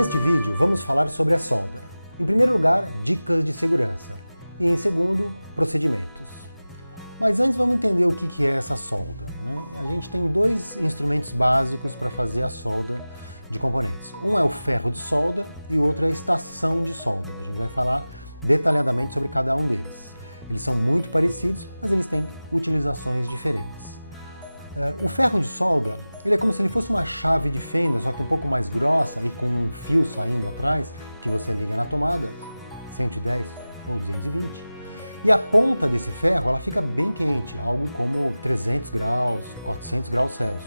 Neste vídeo vamos falar sobre a solda. Em primeiro lugar, dicas de segurança e em segundo, procedimentos. Mas antes vamos entender o que é essa solda, né? A gente tem dois instrumentos básicos para fazer a solda de componentes. Um é o ferro de solda e o outro é a estação de solda. A gente vai falar detalhadamente sobre cada um deles. Eles são muito parecidos, mas eles têm utilizações diferentes. O ferro de solda, ele é como se ele fosse uma chave de fenda, só que um pouco mais grossa e com um fio saindo atrás, que você liga na tomada, 110 ou 220. E a ponta desse ferro, ela fica bem quente, algo como 300 graus, 400 graus Celsius.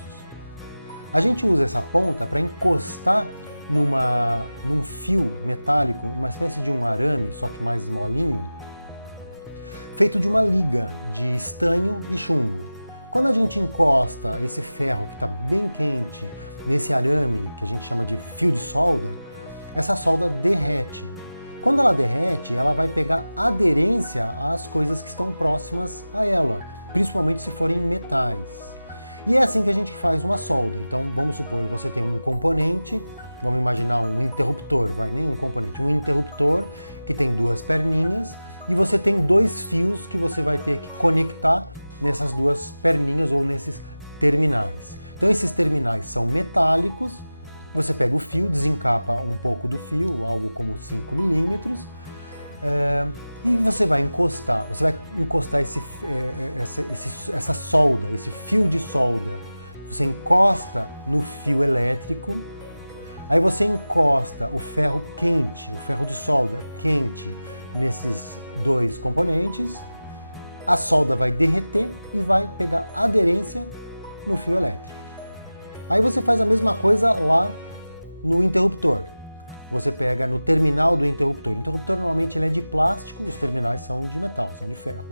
A gente usa essa ponta para encostar num fio metálico, uma espécie de um arame, só que mais molinho, feito de uma liga de estanho e chumbo. Quando a gente encosta esse ferro que está bem quente nesse arame, que a gente chama de fio de solda, essa solda derrete. Quando ela derrete, ela vai pegar aderência às coisas que estão próximas a ela, principalmente se forem metais. E é assim que a gente faz uma solda. Então vamos supor, você tem um componente, vamos imaginar um interruptor, nem um componente, um interruptor que tem duas perninhas e você tem dois fios que você vai ter que conectar nessas duas perninhas ou nesses terminais. Então esses terminais são metálicos, você pega o fio, desencapa um pouco do fio, algo como 5 milímetros, e você vai encostar essa solda, esse fio de solda, você encosta no fio elétrico, aí você encosta o ferro quente, o ferro de solda quente nesses dois componentes, a solda vai derreter e vai pegar aderência no fio elétrico. Aí você faz a mesma coisa lá no interruptor. Você pega no terminal do interruptor. O interruptor normalmente ele é de plástico, os terminais são de metal, são de ferro.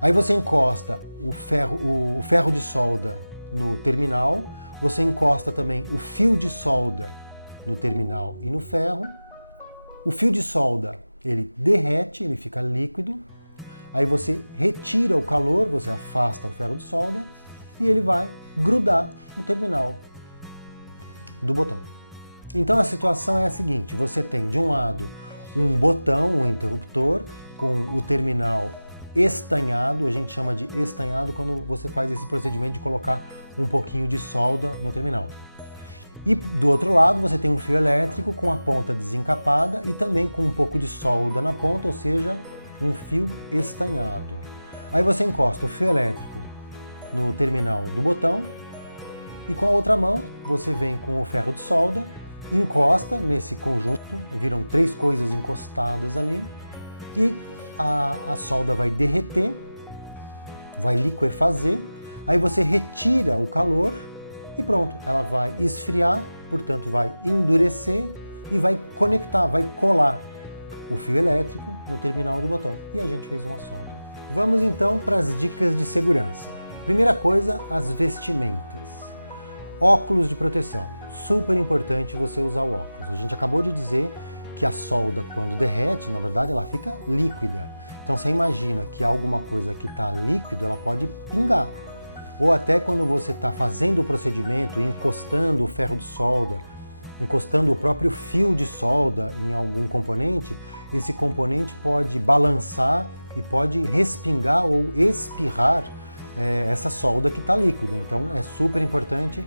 Aí você encosta o ferro de solda no terminal, você encosta também o fio de solda no terminal e no ferro. O fio de solda ele derrete, ele fica líquido. Aí você retira o calor, você afasta o ferro de solda e ele vai grudar no terminal do botão. Então a situação é a seguinte, você tem de um lado um botão, um interruptor, com o terminal estanhado, a gente chama de estanhado quando você faz esse procedimento de colocar um pouquinho de solda no terminal. E do outro lado você tem um fio elétrico com a ponta desencapada e também com um pouco de solda na ponta, ou seja, um fio estanhado. Aí você encosta o fio elétrico no terminal do botão e com a outra mão você vem com o ferro de solda, encosta nesse conjunto, viram três coisas encostadas ali e a solda vai derreter, vai liquefazer, aí você retira o calor e pronto, ela vai esfriar, portanto vai endurecer e vai conectar, vai colar o fio elétrico no terminal do botão. E a gente fez uma solda. Vamos então para as dicas de segurança. Primeira coisa, as vestimentas. Óculos de proteção. Super importante você usar o óculos. A gente acabou de dizer que a solda, quando derrete, na verdade ela fica líquida. Então você imagina que alguma coisa que está líquido, ela pode pingar. Ou até quando você está fazendo o procedimento, encostando o ferro de solda, encostando o próprio fio de solda em algum componente, esse componente pode balançar e pode respingar ou espirrar essa solda que está líquida. Então é super importante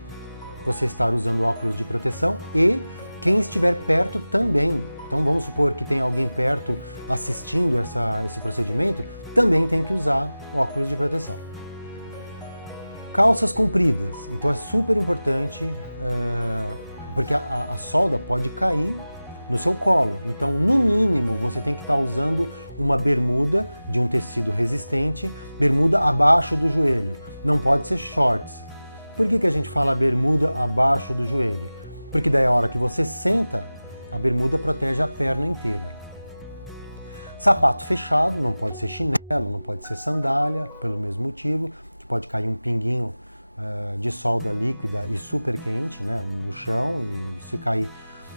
você estar usando óculos de proteção e quem estiver perto também. Então vamos supor que tem alguém perto assistindo esse procedimento, também tem que usar óculos de proteção. Calças compridas. Então é super importante porque a solda pode cair no seu colo. Então, no mínimo, você tem que estar usando uma bermuda de um tecido resistente, bermuda abaixo do joelho. Não pode ser shorts. Por que a gente fala bermuda abaixo do joelho? Porque daí a hora que você senta, a bermuda protege a perna inteira. Sapato fechado, não pode ser chinelo, não pode ser sandália, pelo mesmo motivo, que pode cair um pinguinho de solda líquida e super quente, né, no chão, e se cair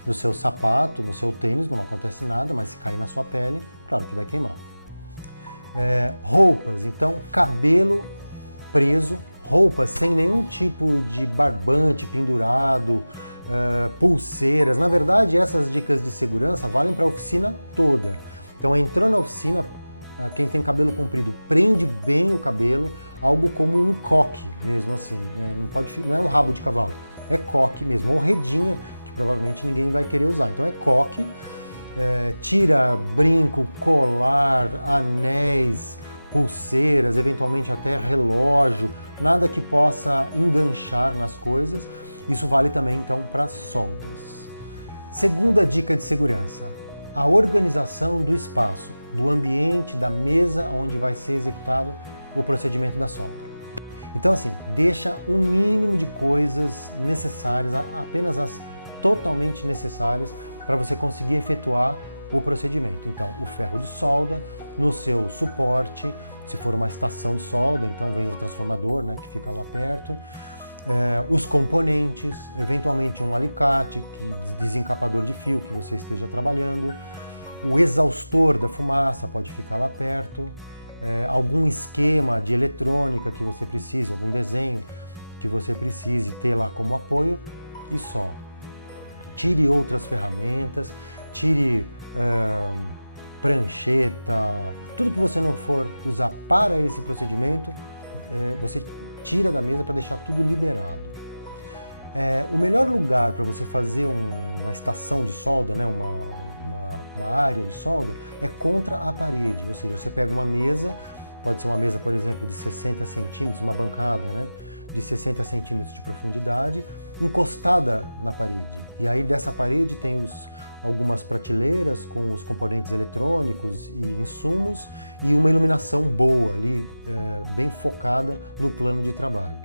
no seu sapato, no seu tênis, não acontece nada, mas se cair na sua pele, claro que vai queimar. Roupas, então cabelo preso, roupas sem nenhum tipo de barbante pendurado, pulseiras. Na verdade, essas dicas de segurança valem para a oficina toda. Então, entrando na oficina, quem tem cabelo comprido, prende bem o cabelo, algo como um coque mesmo assim, né? Não é um rabo de cavalo, é coque mesmo, ou redinha, que provavelmente ninguém vai querer usar. Então é coque, tira brinco, colar, anéis, pulseiras, eventualmente até relógio, nada que possa enganchar nas coisas. Isso vale também então para soldas. Segunda dica de segurança: a organização do espaço, do ambiente, da mesa onde vai ser executado o procedimento da solda. Então assim, deixa um mínimo de coisas necessárias, apenas as totalmente necessárias para você conseguir efetuar o procedimento. Então, o ferro de solda no seu suporte, se for uma estação de solda, então vem o transformador, né, que fica lá perto, os componentes, eventualmente um alicate, desencapador de fio que você esteja trabalhando, o exaustor da fumaça pode ficar lá perto, algum esquema de eletrônica que você precise, algum desenho que você precise ter lá como apoio e só. Tire outras ferramentas, tire prancheta, tudo que você não for usar para esse procedimento, você tira da mesa para deixar tudo liberado. O melhor lugar para você fazer uma estação de solda, né, uma área de solda, é contra a parede, ou seja, você pega uma mesa, pode ser uma mesa, por exemplo, de 60 centímetros, uma bancada, né, de 60 centímetros de profundidade, encostada na parede. E aí dessa parede tem algumas prateleiras com os componentes eletrônicos e insumos e uma iluminação boa ali, bem focada no plano de trabalho.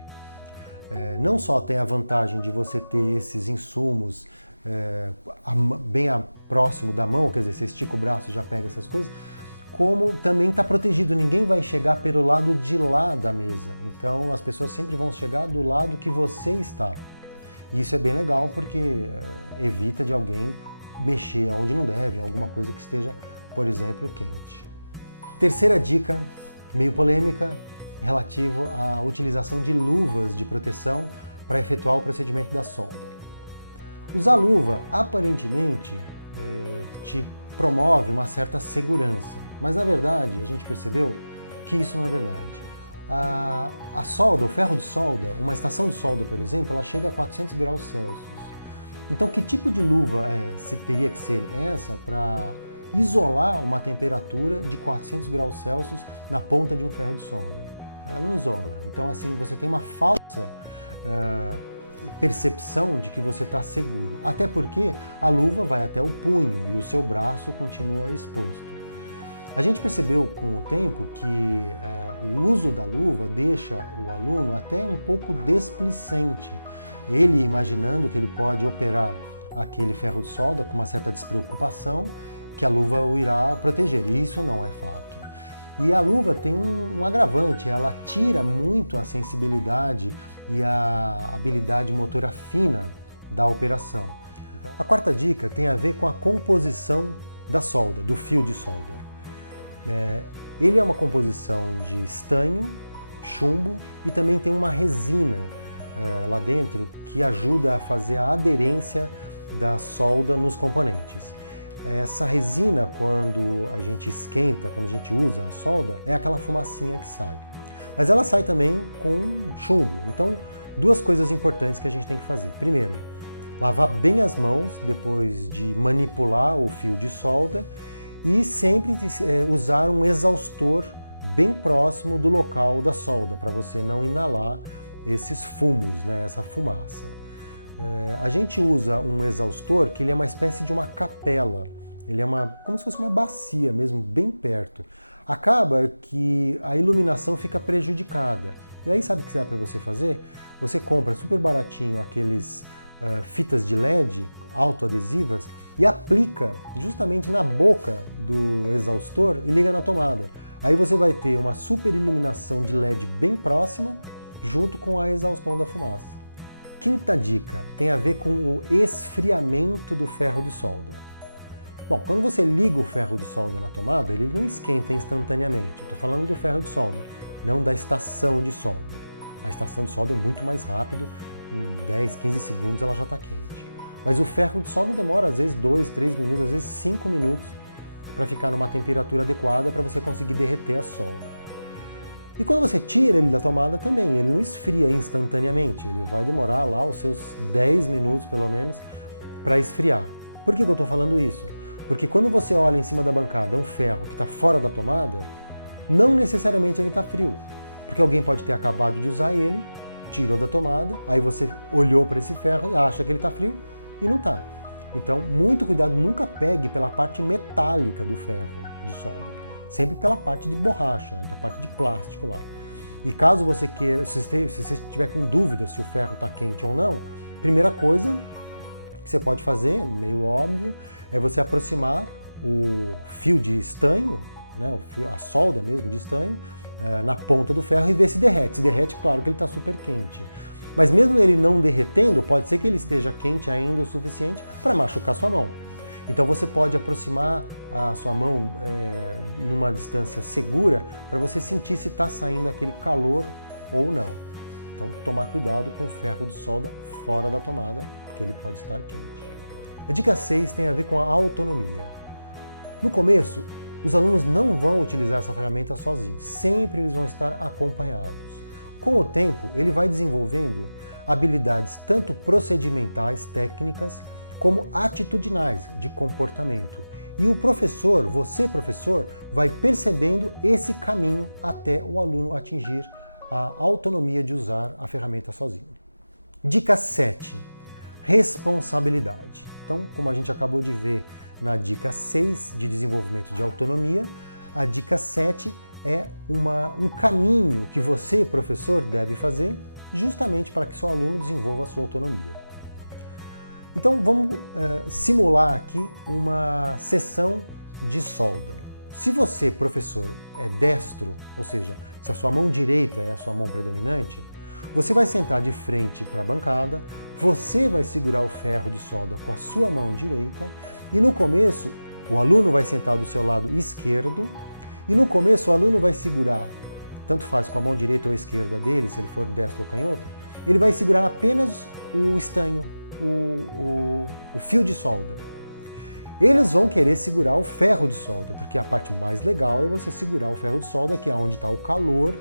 Não só tem a vantagem de você ter esses insumos bem próximo da mão, quer dizer, você estica o braço e já pega essas coisas, como também está protegido, ninguém vai chegar pelo lado de lá da mesa. Então as pessoas sempre vão chegar do lado que você está. E isso é bem legal porque evita de alguém mexer onde não deve, em alguma coisa que esteja, por exemplo, quente. Terceira dica, meio polêmica, relativo à utilização de luvas de proteção para efetuar o procedimento da solda. Usar luva, aparentemente, te promove uma certa segurança, mas na verdade a gente percebeu que isso não é verdade. A solda, o ferro de solda, uma estação de solda, por exemplo, ela chega a 400 graus Celsius. Então, que tipo de luva teria que ser essa para isolar uma temperatura de 400 graus Celsius na ponta de um ferro de solda? Ela não isola. Então, assim, você tem uma falsa percepção de que você está seguro. Até porque a luva vai até o punho e o seu braço continua exposto. A gente percebeu com o tempo que o uso da luva deixa o aluno até um pouco displicente. Ele imaginando que ele pode operar aquele ferro de solda com uma certa despreocupação, que a luva o irá proteger. E isso não é fato. E a luva tem um agravante, ela tira muito a sensibilidade e a habilidade motora fina da operação. A quarta dica tem a ver com a composição da solda, do fio de solda. Ele é uma composição de estanho, chumbo e também tem uma resina lá dentro que ajuda a fazer a aderência da solda nos componentes. Essa resina, quando a gente esquenta, quando a gente usa a solda, é aquela fumacinha que sai. Mas ela sai também com chumbo. Então, duas coisas importantes que a gente tem que fazer. Primeiro, lavar bem as mãos depois de manipular o fio de solda e sempre usar um exaustor bem próximo do local da solda, para você não inalar esses fumos, né, essa fumaça. A gente usa um exaustor que ele é uma espécie de uma capela, ele é como se fosse uma bacia mesmo, bem perto. Acaba que a iluminação fica prejudicada. E aí sabe o que dá para você fazer? Você compra super baratinho aqueles fitas de LED autoadesivas e aplica justamente na boca do exaustor e liga na tomada. Aí você vai ter uma super iluminação de LED bem próxima, junto com a exaustão da fumaça. Quinta dica tem a ver com o esfriamento do ferro de solda. Bom, quando você liga o ferro de solda na tomada, ele não esquenta instantaneamente. Eu estou falando do ferro de solda, não da estação de solda. A estação de solda é muito mais rápido, em 10, 15 segundos ela já está quente. Mas o ferro de solda demora às vezes 2, 3 minutos, às vezes 5 minutos para ficar numa temperatura adequada para você conseguir derreter a solda. E quando você tira ele da tomada também, ele não esfria instantaneamente, ele vai demorar lá os seus 10 minutos pelo menos para esfriar. Por que eu estou falando isso? Porque quando você olha em cima da bancada um ferro que está fora da tomada, não necessariamente ele está frio, porque alguém pode ter acabado de usar ele, tirou da tomada, aí você olhou para esse ferro e acha que ele está frio e não está. Então, muito cuidado, nunca pegue pela parte metálica do ferro de solda. Sempre pela parte de borracha, da parte de plástico lá. E caso você queira, se você estiver com dúvida se o ferro está quente ou não, primeira coisa que você pode fazer, meio óbvio, é você aproximar o fio de estanho, né, a solda mesmo de estanho, na ponta do ferro e ver se derrete. Se derrete, claro que ele está super quente. Mas mesmo ele não derretendo, pode ser que ele esteja quente ainda o suficiente para machucar sua mão. Então você pode aproximar a sua mão numa distância segura para você sentir se está saindo aquele calor ou não. Então tomar cuidado com o ferro de solda fora da tomada, que ele pode estar quente. A dica 6 tem a ver com a autonomia. No começo, os alunos não vão utilizar essa ferramenta sozinhos, sempre eles vão estar acompanhados. Com o tempo, ele vai desenvolvendo habilidades tanto procedimentais, técnicas, como atitudinais, de comportamento. E o professor, você professor, vai percebendo esse caminho até o aluno atingir a autonomia de usar a ferramenta sozinho. Dica 7. Responsabilidade. Então, como a gente acabou de ver na dica 6 de desenvolvimento de autonomia, a dica 7 é um caminho que você, professor, deve fazer justamente para que seu aluno desenvolva a sua autonomia. Então vamos simular aqui uma sessão de solda. Se você, professor, é destro, ou seja, se a sua mão direita é a sua mão predominante, você vai sentar de frente para a bancada, você vai segurar o ferro de solda com a sua mão direita e no começo o aluno vai sentar do seu lado esquerdo e no começo o aluno vai segurar, tanto faz com a mão direita ou esquerda dele, se ele for destro ou canhoto, ele vai segurar apenas o estanho, o fio de solda. Eles vão querer segurar o ferro de solda, porque a parte mais legal é você segurar o ferro de solda, que é onde está o calor,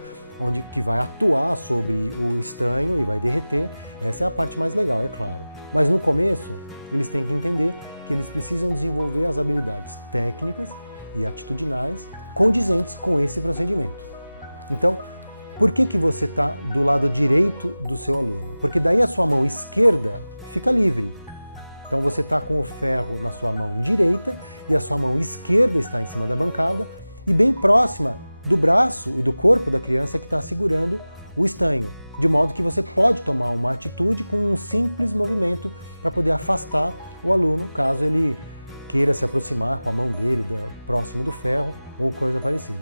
que vai atuar sobre o estanho e vai derreter. Essa é a parte mais legal, é claro. Mas no começo, eles têm que entender que eles precisam desenvolver as habilidades técnicas e atitudinais condizentes com esse procedimento. Então, por que você está do lado direito do seu aluno? Porque daí a sua mão esquerda fica livre. Então você está com o ferro na sua mão direita e a sua mão esquerda está em cima da bancada e bem próxima do braço e do corpo da criança que está segurando o estanho, de modo que você pode tomar uma atitude com um simples movimento para poder afastar o aluno, caso ele queira se aproximar com a mão dele próximo do ferro ou coisa parecida.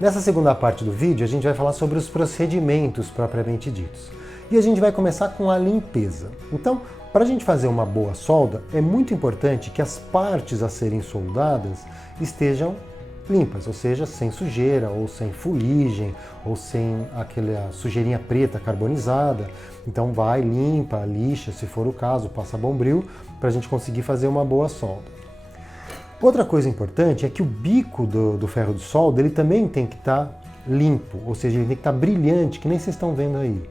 Nessa segunda parte do vídeo a gente vai falar sobre os procedimentos propriamente ditos. E a gente vai começar com a limpeza. Então, para a gente fazer uma boa solda, é muito importante que as partes a serem soldadas estejam limpas, ou seja, sem sujeira, ou sem fuligem, ou sem aquela sujeirinha preta carbonizada. Então vai, limpa, lixa, se for o caso, passa bombril, para a gente conseguir fazer uma boa solda. Outra coisa importante é que o bico do ferro de solda ele também tem que estar limpo, ou seja, ele tem que estar brilhante, que nem vocês estão vendo aí.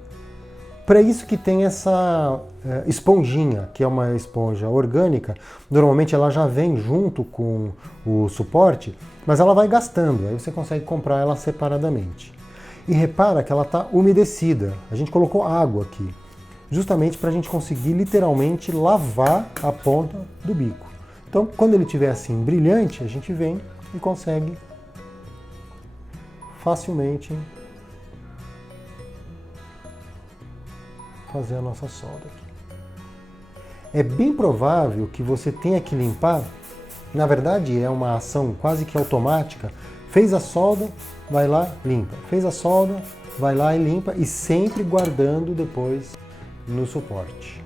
Para isso que tem essa esponjinha, que é uma esponja orgânica, normalmente ela já vem junto com o suporte, mas ela vai gastando, aí você consegue comprar ela separadamente. E repara que ela está umedecida, a gente colocou água aqui, justamente para a gente conseguir literalmente lavar a ponta do bico. Então, quando ele estiver assim brilhante, a gente vem e consegue facilmente fazer a nossa solda aqui. É bem provável que você tenha que limpar, na verdade é uma ação quase que automática, fez a solda, vai lá, limpa, fez a solda, vai lá e limpa, e sempre guardando depois no suporte.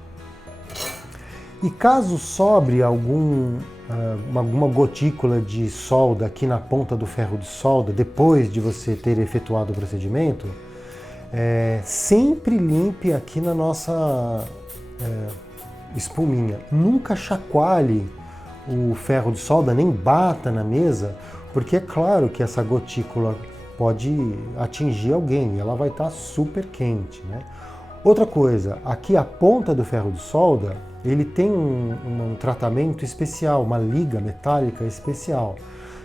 E caso sobre alguma gotícula de solda aqui na ponta do ferro de solda, depois de você ter efetuado o procedimento, sempre limpe aqui na nossa espuminha. Nunca chacoalhe o ferro de solda, nem bata na mesa, porque é claro que essa gotícula pode atingir alguém e ela vai estar super quente, né? Outra coisa, aqui a ponta do ferro de solda, ele tem um tratamento especial, uma liga metálica especial.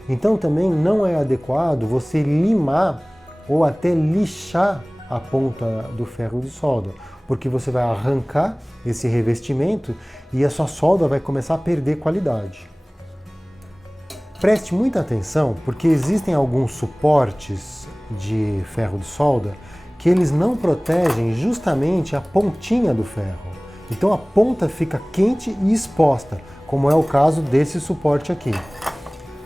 Então também não é adequado você limar ou até lixar a ponta do ferro de solda, porque você vai arrancar esse revestimento e a sua solda vai começar a perder qualidade. Preste muita atenção, porque existem alguns suportes de ferro de solda que eles não protegem justamente a pontinha do ferro. Então a ponta fica quente e exposta, como é o caso desse suporte aqui.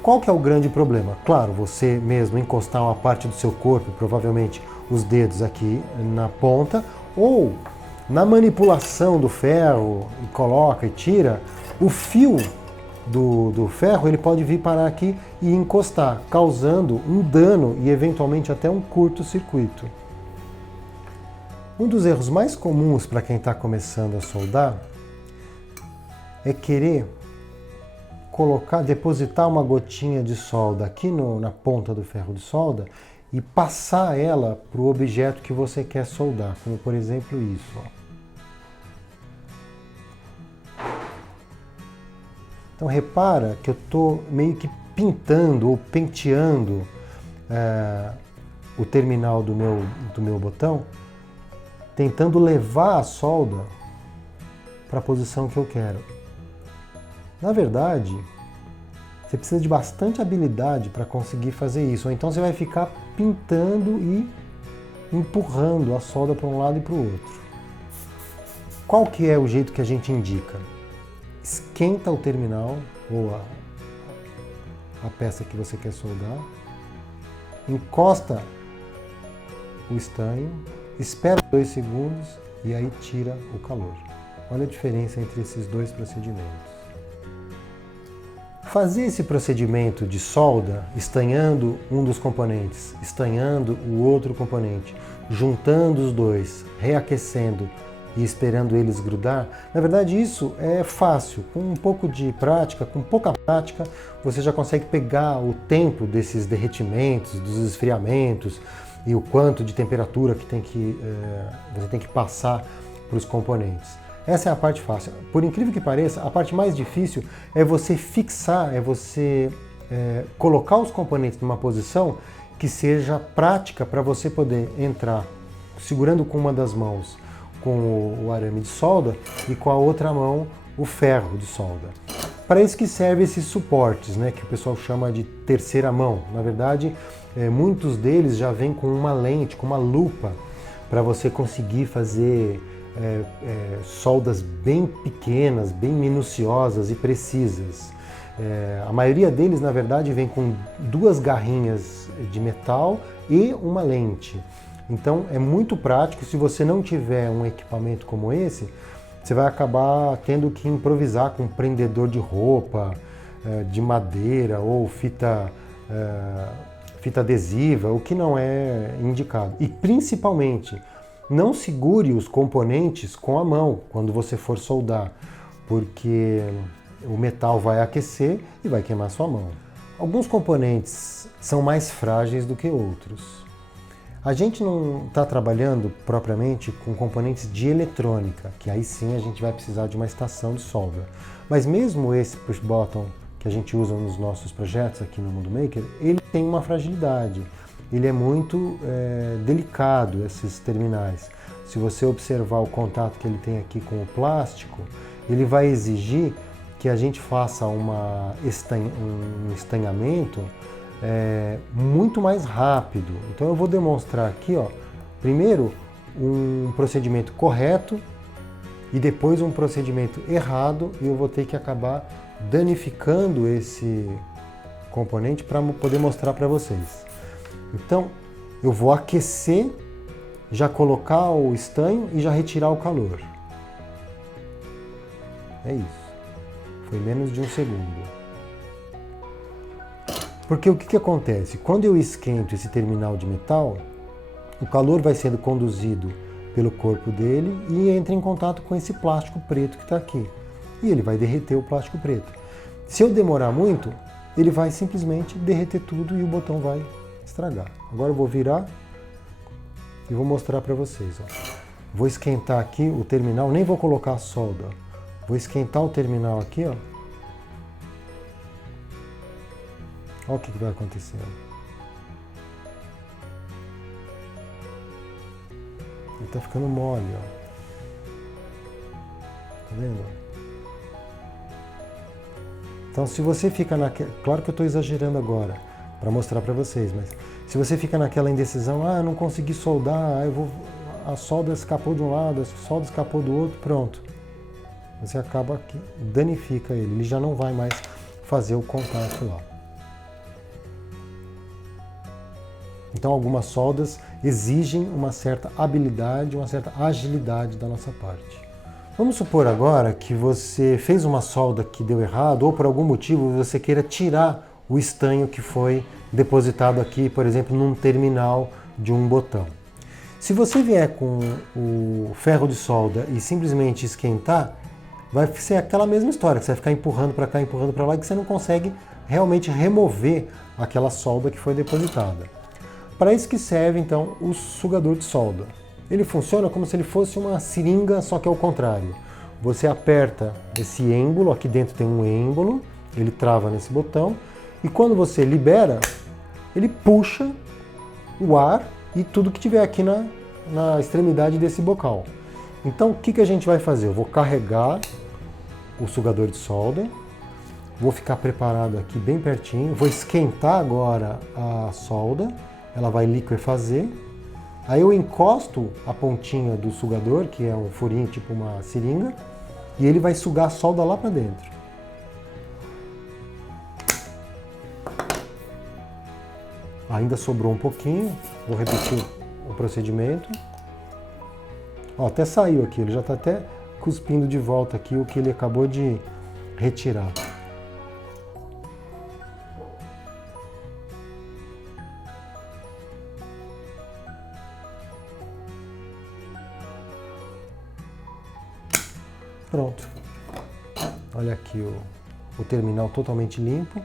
Qual que é o grande problema? Claro, você mesmo encostar uma parte do seu corpo, provavelmente os dedos aqui na ponta, ou na manipulação do ferro, e coloca e tira, o fio do ferro ele pode vir parar aqui e encostar, causando um dano e eventualmente até um curto-circuito. Um dos erros mais comuns para quem está começando a soldar é querer depositar uma gotinha de solda aqui na ponta do ferro de solda e passar ela para o objeto que você quer soldar, como por exemplo isso. Ó. Então repara que eu estou meio que pintando ou penteando o terminal do meu botão, tentando levar a solda para a posição que eu quero. Na verdade, você precisa de bastante habilidade para conseguir fazer isso, ou então você vai ficar pintando e empurrando a solda para um lado e para o outro. Qual que é o jeito que a gente indica? Esquenta o terminal ou a peça que você quer soldar, encosta o estanho, espera 2 segundos e aí tira o calor. Olha a diferença entre esses dois procedimentos. Fazer esse procedimento de solda, estanhando um dos componentes, estanhando o outro componente, juntando os dois, reaquecendo e esperando eles grudar, na verdade isso é fácil. Com um pouco de prática, com pouca prática, você já consegue pegar o tempo desses derretimentos, dos esfriamentos e o quanto de temperatura que você tem que passar para os componentes. Essa é a parte fácil. Por incrível que pareça, a parte mais difícil é você fixar, é você colocar os componentes numa posição que seja prática para você poder entrar segurando com uma das mãos com o arame de solda e com a outra mão o ferro de solda. Para isso que servem esses suportes, né, que o pessoal chama de terceira mão. Na verdade, muitos deles já vêm com uma lente, com uma lupa, para você conseguir fazer soldas bem pequenas, bem minuciosas e precisas. A maioria deles, na verdade, vem com 2 garrinhas de metal e uma lente. Então é muito prático. Se você não tiver um equipamento como esse, você vai acabar tendo que improvisar com um prendedor de roupa, de madeira ou fita adesiva, o que não é indicado. E principalmente, não segure os componentes com a mão quando você for soldar, porque o metal vai aquecer e vai queimar sua mão. Alguns componentes são mais frágeis do que outros. A gente não está trabalhando propriamente com componentes de eletrônica, que aí sim a gente vai precisar de uma estação de solda. Mas mesmo esse push button que a gente usa nos nossos projetos aqui no Mundo Maker, ele tem uma fragilidade. Ele é muito delicado, esses terminais. Se você observar o contato que ele tem aqui com o plástico, ele vai exigir que a gente faça um estanhamento muito mais rápido. Então eu vou demonstrar aqui, ó, primeiro um procedimento correto e depois um procedimento errado, e eu vou ter que acabar danificando esse componente para poder mostrar para vocês. Então eu vou aquecer, já colocar o estanho e já retirar o calor. É isso. Foi menos de 1 segundo. Porque o que acontece? Quando eu esquento esse terminal de metal, o calor vai sendo conduzido pelo corpo dele e entra em contato com esse plástico preto que está aqui. E ele vai derreter o plástico preto. Se eu demorar muito, ele vai simplesmente derreter tudo e o botão vai estragar. Agora eu vou virar e vou mostrar para vocês. Ó. Vou esquentar aqui o terminal, nem vou colocar a solda. Vou esquentar o terminal aqui, ó. Olha o que vai acontecer. Ele está ficando mole, ó. Tá vendo? Então, se você fica naquela... Claro que eu estou exagerando agora, para mostrar para vocês, mas se você fica naquela indecisão, eu não consegui soldar, a solda escapou de um lado, a solda escapou do outro, pronto. Você acaba que danifica ele já não vai mais fazer o contato lá. Então, algumas soldas exigem uma certa habilidade, uma certa agilidade da nossa parte. Vamos supor agora que você fez uma solda que deu errado ou por algum motivo você queira tirar o estanho que foi depositado aqui, por exemplo, num terminal de um botão. Se você vier com o ferro de solda e simplesmente esquentar, vai ser aquela mesma história, que você vai ficar empurrando para cá, empurrando para lá, e que você não consegue realmente remover aquela solda que foi depositada. Para isso que serve, então, o sugador de solda. Ele funciona como se ele fosse uma seringa, só que ao contrário. Você aperta esse êmbolo, aqui dentro tem um êmbolo, ele trava nesse botão, e quando você libera, ele puxa o ar e tudo que tiver aqui na extremidade desse bocal. Então, o que a gente vai fazer? Eu vou carregar o sugador de solda, vou ficar preparado aqui bem pertinho, vou esquentar agora a solda, ela vai liquefazer, aí eu encosto a pontinha do sugador, que é um furinho tipo uma seringa, e ele vai sugar a solda lá para dentro. Ainda sobrou um pouquinho, vou repetir o procedimento. Ó, até saiu aqui, ele já está até cuspindo de volta aqui o que ele acabou de retirar. Pronto. Olha aqui o terminal totalmente limpo.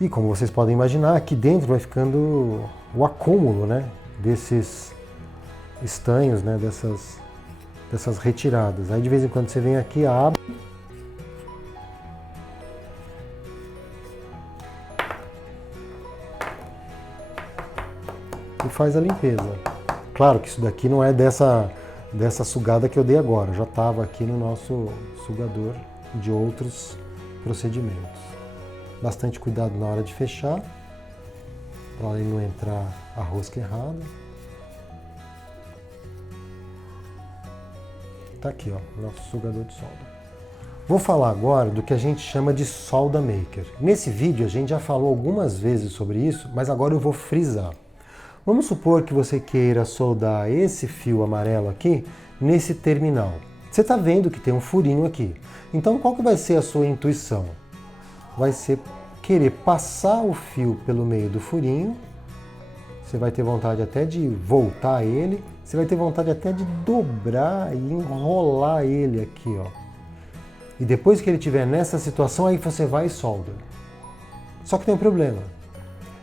E como vocês podem imaginar, aqui dentro vai ficando o acúmulo, né, desses estanhos, né, dessas retiradas. Aí de vez em quando você vem aqui, abre. E faz a limpeza. Claro que isso daqui não é dessa sugada que eu dei agora, já estava aqui no nosso sugador de outros procedimentos. Bastante cuidado na hora de fechar, para ele não entrar a rosca errada. Tá aqui, ó, nosso sugador de solda. Vou falar agora do que a gente chama de solda maker. Nesse vídeo a gente já falou algumas vezes sobre isso, mas agora eu vou frisar. Vamos supor que você queira soldar esse fio amarelo aqui nesse terminal. Você está vendo que tem um furinho aqui. Então qual que vai ser a sua intuição? Vai ser querer passar o fio pelo meio do furinho. Você vai ter vontade até de voltar ele. Você vai ter vontade até de dobrar e enrolar ele aqui, ó. E depois que ele estiver nessa situação, aí você vai e solda. Só que tem um problema.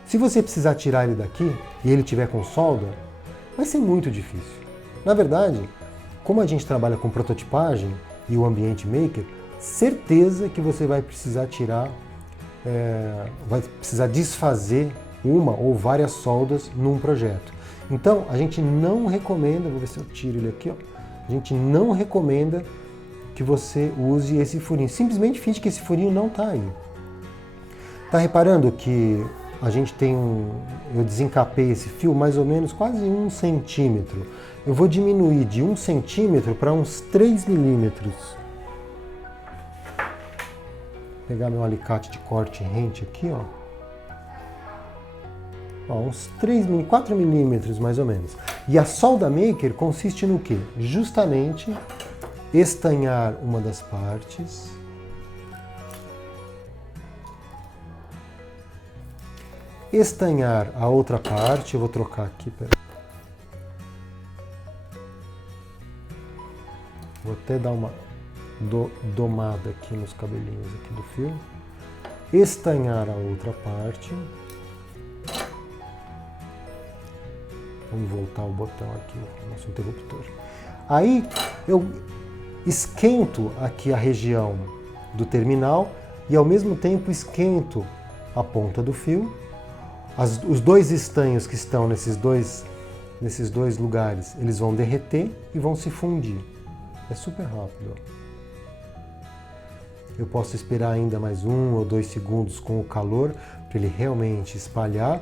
Se você precisar tirar ele daqui e ele tiver com solda, vai ser muito difícil. Na verdade, como a gente trabalha com prototipagem e o ambiente maker, certeza que você vai precisar tirar, vai precisar desfazer uma ou várias soldas num projeto. Então, a gente não recomenda, vou ver se eu tiro ele aqui, ó. A gente não recomenda que você use esse furinho. Simplesmente finge que esse furinho não está aí. Tá reparando que a gente tem eu desencapei esse fio mais ou menos quase 1 centímetro. Eu vou diminuir de 1 centímetro para uns 3 milímetros. Vou pegar meu alicate de corte rente aqui, ó. Uns 4 milímetros mais ou menos. E a solda maker consiste no quê? Justamente estanhar uma das partes, estanhar a outra parte. Eu vou trocar aqui, Vou até dar uma domada aqui nos cabelinhos aqui do fio. Estanhar a outra parte. Vamos voltar o botão aqui, nosso interruptor. Aí eu esquento aqui a região do terminal e ao mesmo tempo esquento a ponta do fio. Os dois estanhos que estão nesses dois lugares, eles vão derreter e vão se fundir. É super rápido. Eu posso esperar ainda mais 1 ou 2 segundos com o calor para ele realmente espalhar.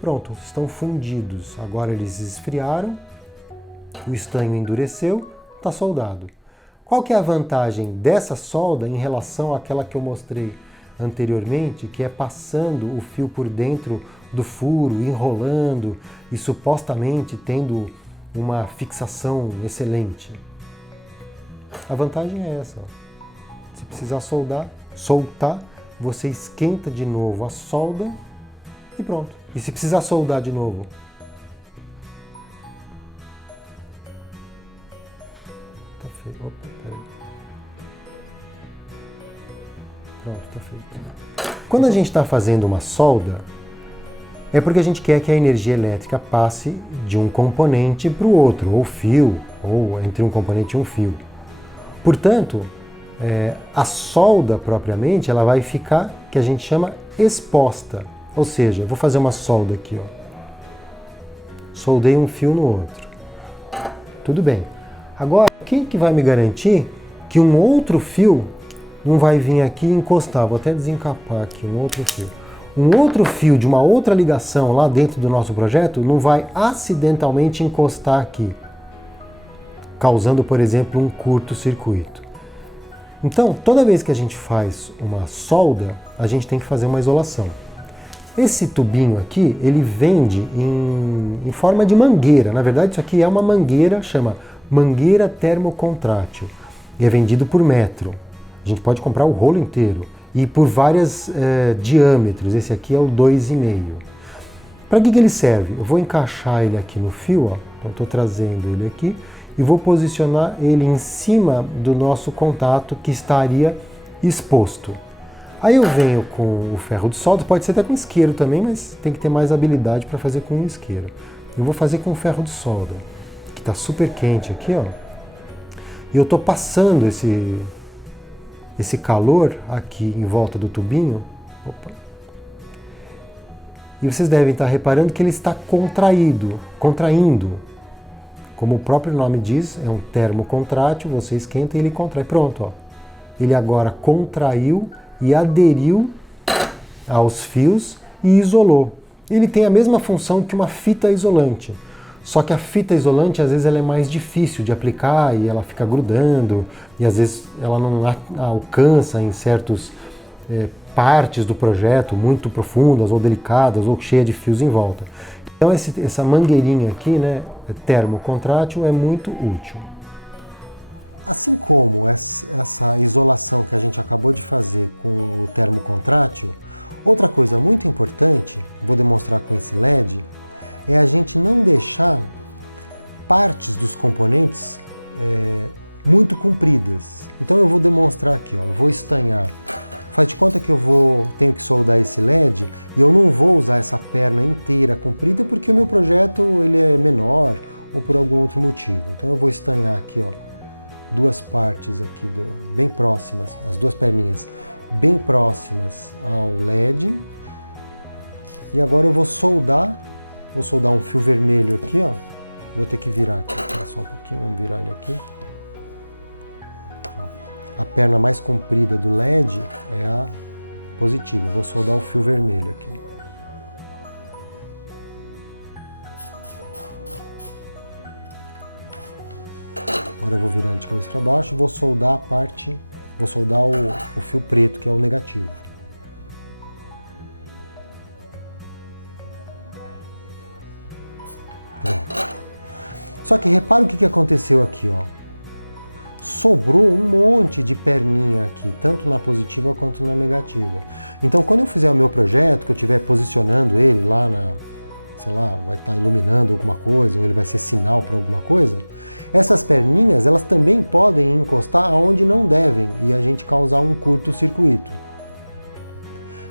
Pronto, estão fundidos. Agora eles esfriaram, o estanho endureceu, está soldado. Qual que é a vantagem dessa solda em relação àquela que eu mostrei anteriormente, que é passando o fio por dentro do furo, enrolando e supostamente tendo uma fixação excelente? A vantagem é essa. Se precisar soltar, você esquenta de novo a solda e pronto. E se precisar soldar de novo, tá feito. Opa, peraí. Pronto, tá feito. Quando a gente está fazendo uma solda, é porque a gente quer que a energia elétrica passe de um componente para o outro, ou fio, ou entre um componente e um fio. Portanto, a solda propriamente, ela vai ficar, que a gente chama exposta. Ou seja, eu vou fazer uma solda aqui, ó. Soldei um fio no outro. Tudo bem. Agora, quem que vai me garantir que um outro fio não vai vir aqui e encostar? Vou até desencapar aqui um outro fio. Um outro fio de uma outra ligação lá dentro do nosso projeto não vai acidentalmente encostar aqui, causando, por exemplo, um curto-circuito. Então, toda vez que a gente faz uma solda, a gente tem que fazer uma isolação. Esse tubinho aqui, ele vende em forma de mangueira. Na verdade, isso aqui é uma mangueira, chama mangueira termocontrátil. E é vendido por metro. A gente pode comprar o rolo inteiro. E por vários diâmetros. Esse aqui é o 2,5. Para que ele serve? Eu vou encaixar ele aqui no fio, ó. Então, estou trazendo ele aqui e vou posicionar ele em cima do nosso contato que estaria exposto. Aí eu venho com o ferro de solda, pode ser até com isqueiro também, mas tem que ter mais habilidade para fazer com um isqueiro. Eu vou fazer com o ferro de solda, que está super quente aqui, ó. E eu estou passando esse calor aqui em volta do tubinho. Opa. E vocês devem estar reparando que ele está contraindo. Como o próprio nome diz, é um termocontrátil, você esquenta e ele contrai. Pronto, ó. Ele agora contraiu e aderiu aos fios e isolou. Ele tem a mesma função que uma fita isolante, só que a fita isolante às vezes ela é mais difícil de aplicar e ela fica grudando e às vezes ela não alcança em certas partes do projeto muito profundas ou delicadas ou cheia de fios em volta. Então essa mangueirinha aqui, né, termocontrátil, é muito útil. Assim como essa isolação que a gente acabou de fazer com o termocontrátil, outra coisa muito importante, vou demonstrar com esse LED, é a gente não deixar partes dos componentes muito compridas. Então eu vou demonstrar aqui, ó, eu vou estanhar. Faz de conta que tenho que soldar esse LED e eu não vou usar essa perna inteira comprida porque o meu projeto ele é menor ou por algum outro motivo. Então eu vou estanhar aqui, ó, duas partes aqui bem próximas, as duas perninhas bem próximas ao LED. E agora eu vou soldar um fio vermelho aqui, ó. Vou ter que virar aqui, só um pouquinho, vamos virar ele aqui. Ó. A perna mais comprida do LED é a positiva. Eu vou soldar o fio vermelho aqui. Agora eu vou virar ele de cabeça para baixo e vou soldar o fio preto, que é o negativo. Pronto. Só que repara o que aconteceu aqui, ó. Sobrou um monte de perninha aqui, tanto na positiva quanto na negativa. Então, quando eu fizer o meu projeto, que eu estiver posicionando ele lá sei lá, vai estar iluminando alguma coisa, ou ele vai ser sinal para alguma coisa, essas perninhas, elas também podem encostar aonde não devem e a gente causar um curto-circuito.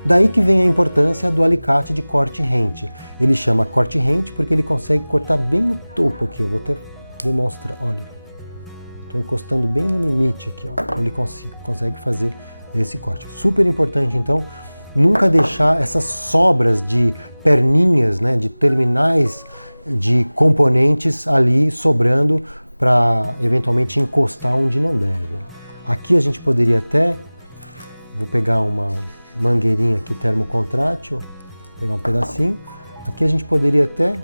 Daí que vem a importância do alicate de corte rente. Ele chama corte rente porque ele consegue cortar bem no topo aqui. Eu vou até demonstrar, olha. Estou encostando bem no limite aqui, ó. Ele consegue fazer esse corte. Super importante, então, nunca deixar essas sobras de perninhas, né, de terminais de componentes ali sobrando para eventualmente encostar onde não deve. Aqui a gente poderia até, vou pegar uma mangueirinha aqui termocontrátil, pegar um pedacinho. Aqui a gente poderia até,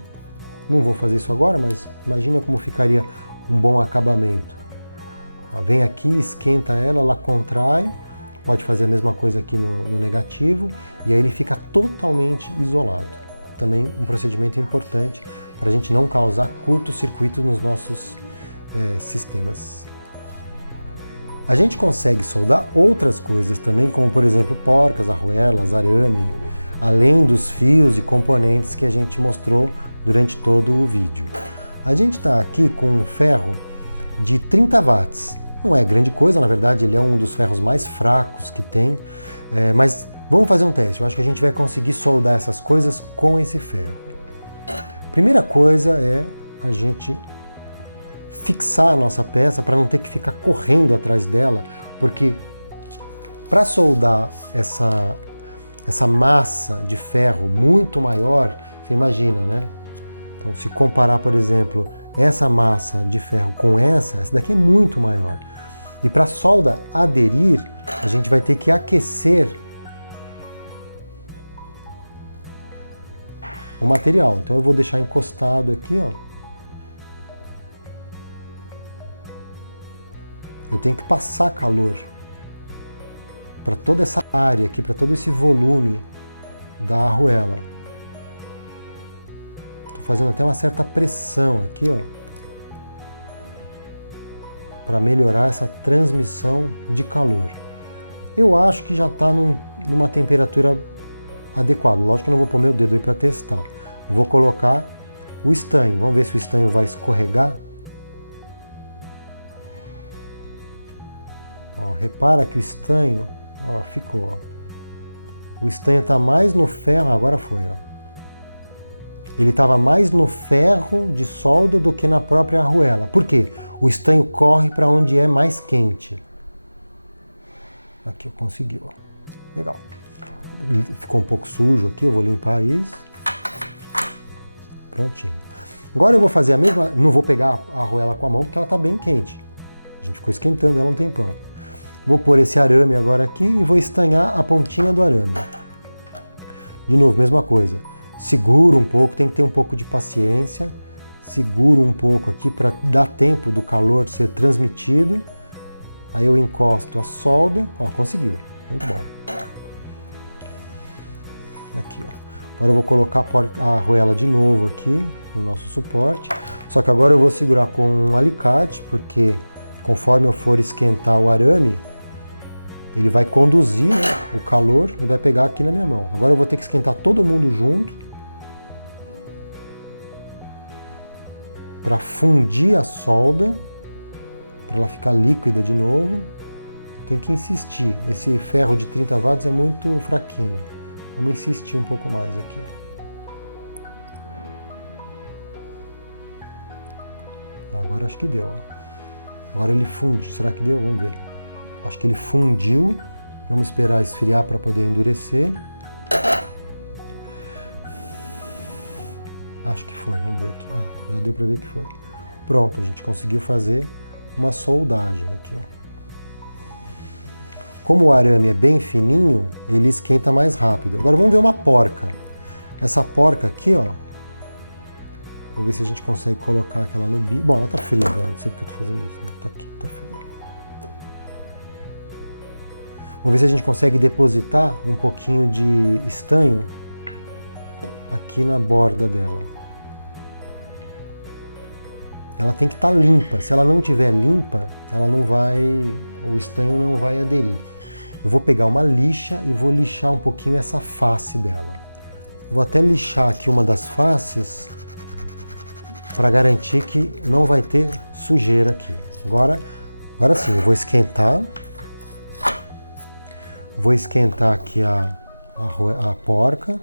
não vou fazer isso agora, mas imagina como ficaria um bom acabamento. Ó, vem aqui, esquenta ela contrai, pode fazer a mesma coisa aqui no negativo, e aí ele fica totalmente isolado. Também um procedimento importante para a gente não causar curto-circuito nos nossos sistemas. A gente consegue soldar outras coisas também, como por exemplo porcas, arruelas, arame, além dos fios e componentes que a gente mostrou durante todo o vídeo. A gente está aqui com um ferro de 30 watts. Não é grande coisa, na verdade ele é um dos ferros mais fracos que tem, mas vamos fazer um teste. Eu acho que a gente vai conseguir soldar essas coisas com esse ferro. Primeira coisa é a gente fixar a nossa peça para não ter que ficar correndo atrás dela, porque para soldar essa massa de ferro muito maior, você imagina, né? Então, se comparar, por exemplo, essa massa de ferro com essa daqui é muito maior. E para a solda aderir, a gente vai ter que aquecer o material. Então eu vou deixar encostado aqui, ó. Eu tenho que passar calor para toda essa área aqui, para todo esse volume da arruela. Estou fazendo até uma certa pressão aqui, ó, para melhorar essa transmissão de calor. Eu acho que já está numa temperatura adequada. Lógico que eu não vou pôr meu dedo aí para testar. Eu vou colocar o estanho. Vamos ver se o estanho vai escorregar. Ó, repara que o estanho, ó, ficou. Ó. O estanho está mais no ferro, agora foi. Ó. Ele estava mais no ferro de solda do que na própria arruela. Por quê? O estanho corre para onde é mais quente. Aqui eu consegui. Ó. Legal. Ficou um pouco sujo aqui, eu vou limpar isso. Prontinho. Agora eu vou fazer a mesma, não vou pegar a arruela com a mão porque ela está bem quente. A gente ficou esquentando ela um tempão. Vou pôr esse arame agora aqui e vou estanhar a pontinha do arame. De novo, mesma coisa. Seguro um pouco, tem que ter um pouco de paciência. Seguro um pouco aqui para dar tempo do calor ser transmitido. Aí eu encosto a solda. Ó, conseguiu. Muito bom. Aqui, ó. Agora eu vou colocar a arruela de novo aqui no nosso suporte. Só que agora eu vou segurar com um alicate, porque conforme eu for esquentar o arame, ele vai conduzir, né, o calor e vai pegar aqui na minha mão. Agora eu vou ter que esquentar todo mundo junto para fundir a solda, para ela ficar líquida de novo. Tem que insistir. Esse ferro de 30 watts é muito fraquinho. Vamos insistir um pouco mais aqui. Ó. Agora acho que deu. Ó. Agora ele funde. Será que deu? Vamos ver. Acho que ele fundiu. Vamos esperar esfriar para poder endurecer. Acho que foi. Vamos ver aqui. Ah, já deu para ver que foi. Pronto, a gente conseguiu fazer uma soldagem aqui. Ó. Como o arame é bem fininho, ele esquenta mais rápido. Agora vamos ver uma porca. Essa porca aqui, ó. Vou ver se a gente consegue colocar aquela no bico. Bom, ela tá fria agora, não sei porque eu tô fazendo isso. Né? Tá aqui, tá fria. Vamos ver se a gente consegue depositar um pouquinho de estanho aqui na borda dela. Ela tem que estar limpa. Se ela não estiver limpa, ela não vai, o estanho não vai aderir. Eu vou pegar uma lixa e vou lixar um pouquinho essa face dela. Vou até lixar aqui uma das faces para garantir que não vai ter sujeira aqui. Agora sim, eu vou esquentar. Vou esquentar aqui a porca.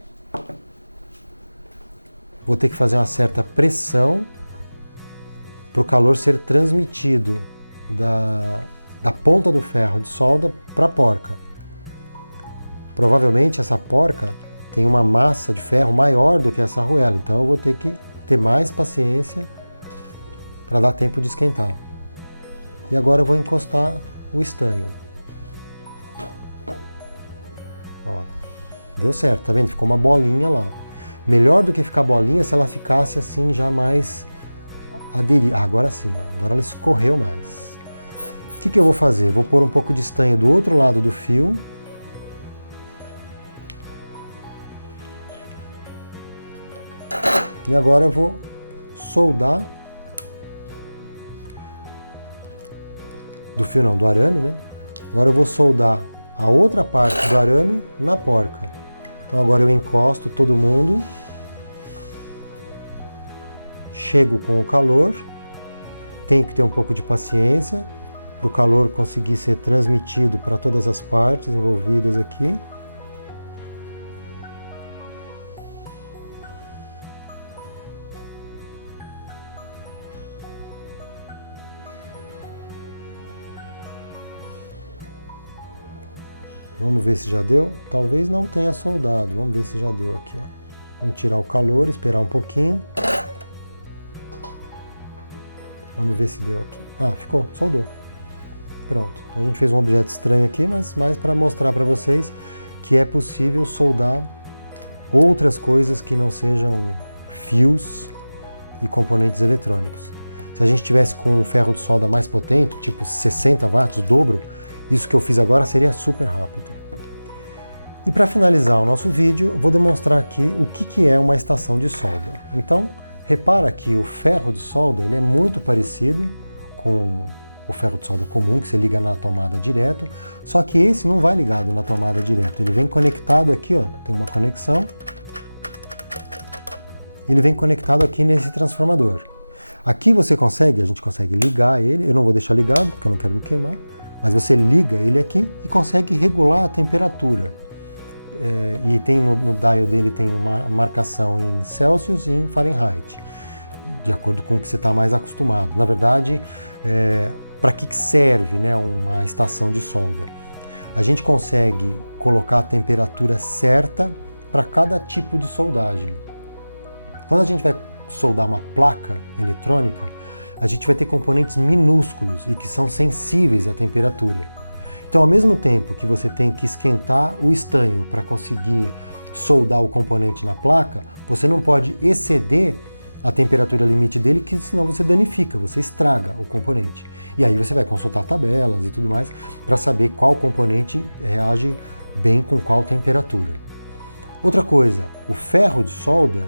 Vou ter que fazer uma certa pressão para o calor ser transmitido da ponta do ferro de solda para a porca. Provavelmente essa porca tem uma massa de ferro maior do que essa arruela, então eu vou ter que ter mais paciência para dar tempo de esquentar. E agora eu vou encostar o estanho. Ó, deu certo, tá vendo? Ficou uma bolinha lá. Melhor do que ficar bolinha se ela ficasse assim já mais aderida. Ah, agora sim, ó, agora ela escorreu mais. O que eu vou fazer? Vou pôr um pouco de estanho do outro lado do fio. E agora eu vou soldar do fio não, do arame, né? Agora eu vou soldar a outra parte do arame na porca. Então agora eu encosto todo mundo, chego com o calor, tenho que ter um pouco de paciência para o calor conseguir ser transmitido para todas as partes envolvidas aqui. Vamos ver se já deu. Talvez não tenha soldado. Vamos ver se já deu aqui, ó. Vamos tirar o calor, esperar um pouquinho. Vamos ver se deu aqui. Ah, ficou, soldou. Pronto. Então a gente fez um objeto estranho aqui, mas mais para mostrar para vocês que é possível soldar outras coisas que não sejam fios e componentes eletrônicos. Se a gente tivesse com um ferro de solda mais potente, tipo 60 watts, o dobro, isso que eu fiz agora seria super rápido. E para finalizar o nosso vídeo, eu vou demonstrar aqui o que é uma estação de solda. Então, repara que o ferro de solda ele é muito parecido com o ferro de solda comum, que você liga na tomada direto, só que esse não vai ligado na tomada direto. Ele vem conectado aqui, ó, tem uma conexão. Ele vem conectado aqui nesse transformador. Aqui você consegue, a gente consegue ligar ele, eu não vou deixar ligado, porque eu não quero me queimar. Mas você liga ele aqui e consegue regular a temperatura. E tem no dial dele tem uma marcação em Celsius e em Fahrenheit, de acordo com o que você está mais acostumado. Na verdade, para que serve, né, uma estação de solda? A gente consegue colocar a temperatura certa para cada tipo de soldagem. Quando a gente vai soldar uma placa eletrônica, a gente vai ter componentes minúsculos e que são sensíveis à temperatura. Então, ao mesmo tempo que você tem que esquentar o estanho para conseguir soldar o componente na placa, você não pode exceder a temperatura limite dele, que senão você danifica, você estraga o componente. E aí você vai consultar tabelas e tudo mais para saber qual componente reage bem com qual temperatura. Outra coisa, o ferro de solda,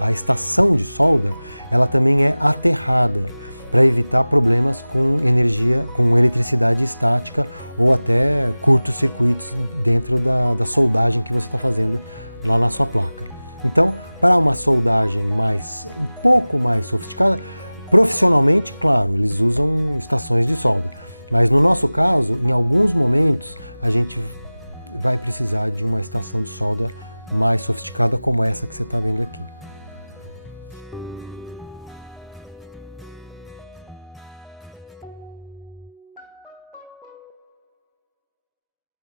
a estação de solda, ela também é aterrada para evitar problemas com energia, com eletricidade estática ou até curtos-circuitos dentro da soldagem que você está fazendo lá na sua placa. Então, para uma soldagem um pouco mais sofisticada, profissionalmente, claro, eles usam estações de solda, mas no nosso caso, em alguns momentos, a gente vai precisar de uma estação de solda mais sofisticada como essa que você está vendo aqui.